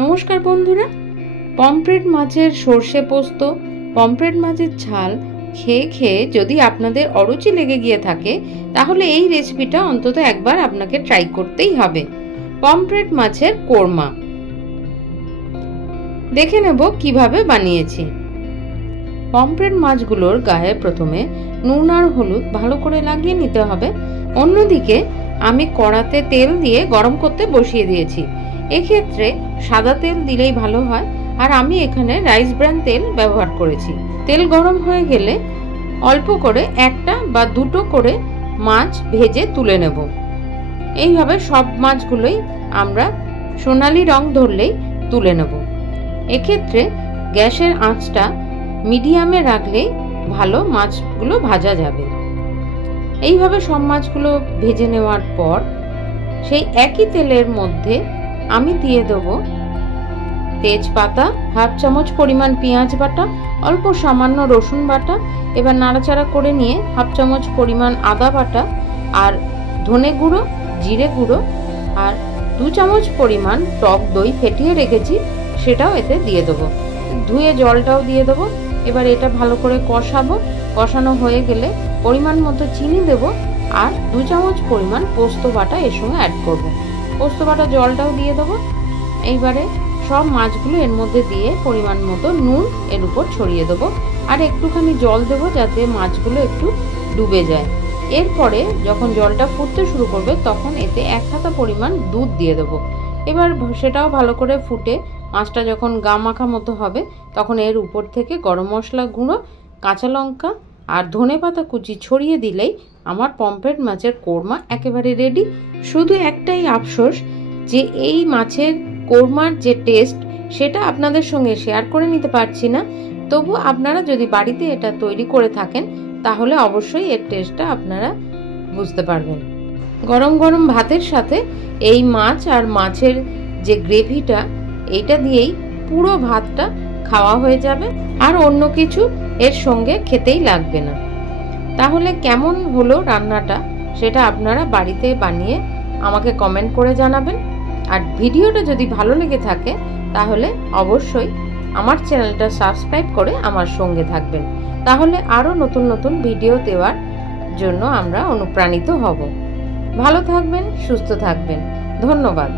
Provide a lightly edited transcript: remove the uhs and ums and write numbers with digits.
নমস্কার বন্ধুরা, পমফ্রেট মাছের সর্ষে পোস্ত, পমফ্রেট মাছের ঝাল খেয়ে খেয়ে যদি আপনাদের অরুচি লেগে গিয়ে থাকে তাহলে এই রেসিপিটা অন্তত একবার আপনাকে ট্রাই করতেই হবে। পমফ্রেট মাছের কোরমা দেখে নেব কিভাবে বানিয়েছি। পমফ্রেট মাছগুলোর গায়ে প্রথমে নুন আর হলুদ ভালো করে লাগিয়ে নিতে হবে। অন্যদিকে আমি কড়াতে তেল দিয়ে গরম করতে বসিয়ে দিয়েছি। এক্ষেত্রে সাদা তেল দিলেই ভালো হয়, আর আমি এখানে রাইস ব্র্যান তেল ব্যবহার করেছি। তেল গরম হয়ে গেলে অল্প করে একটা বা দুটো করে মাছ ভেজে তুলে নেব। এইভাবে সব মাছগুলোই আমরা সোনালি রং ধরলেই তুলে নেব। এক্ষেত্রে গ্যাসের আঁচটা মিডিয়ামে রাখলেই ভালো মাছগুলো ভাজা যাবে। এইভাবে সব মাছগুলো ভেজে নেওয়ার পর সেই একই তেলের মধ্যে আমি দিয়ে দেব তেজপাতা, হাফ চামচ পরিমাণ পেঁয়াজ বাটা, অল্প সামান্য রসুন বাটা। এবার নাড়াচাড়া করে নিয়ে হাফ চামচ পরিমাণ আদা বাটা আর ধনে গুঁড়ো, জিরে গুঁড়ো আর 2 চামচ পরিমাণ টক দই ফেটিয়ে রেখেছি সেটাও এতে দিয়ে দেবো। ধুয়ে জলটাও দিয়ে দেবো। এবার এটা ভালো করে কষাবো। কষানো হয়ে গেলে পরিমাণ মতো চিনি দেব আর 2 চামচ পরিমাণ পোস্ত বাটা এর সঙ্গে অ্যাড করব। পোস্ত বাটা জলটাও দিয়ে দেবো। এইবারে সব মাছগুলো এর মধ্যে দিয়ে পরিমাণ মতো নুন এর উপর ছড়িয়ে দেবো আর একটুখানি জল দেবো যাতে মাছগুলো একটু ডুবে যায়। এরপরে যখন জলটা ফুটতে শুরু করবে তখন এতে 1 হাতা পরিমাণ দুধ দিয়ে দেবো। এবার সেটাও ভালো করে ফুটে মাছটা যখন গা মাখা মতো হবে তখন এর উপর থেকে গরম মশলা গুঁড়ো, কাঁচা লঙ্কা আর ধনেপাতা কুচি ছড়িয়ে দিলেই আমার পমফ্রেট মাছের কোরমা একেবারে রেডি। শুধু একটাই আফসোস যে এই মাছের কোরমার যে টেস্ট সেটা আপনাদের সঙ্গে শেয়ার করে নিতে পারছি না। তবু আপনারা যদি বাড়িতে এটা তৈরি করে থাকেন তাহলে অবশ্যই এর টেস্টটা আপনারা বুঝতে পারবেন। গরম গরম ভাতের সাথে এই মাছ আর মাছের যে গ্রেভিটা এইটা দিয়েই পুরো ভাতটা খাওয়া হয়ে যাবে আর অন্য কিছু এর সঙ্গে খেতেই লাগবে না। তাহলে কেমন হলো রান্নাটা সেটা আপনারা বাড়িতে বানিয়ে আমাকে কমেন্ট করে জানাবেন। আর ভিডিওটা যদি ভালো লেগে থাকে তাহলে অবশ্যই আমার চ্যানেলটা সাবস্ক্রাইব করে আমার সঙ্গে থাকবেন। তাহলে আরও নতুন নতুন ভিডিও দেওয়ার জন্য আমরা অনুপ্রাণিত হব। ভালো থাকবেন, সুস্থ থাকবেন। ধন্যবাদ।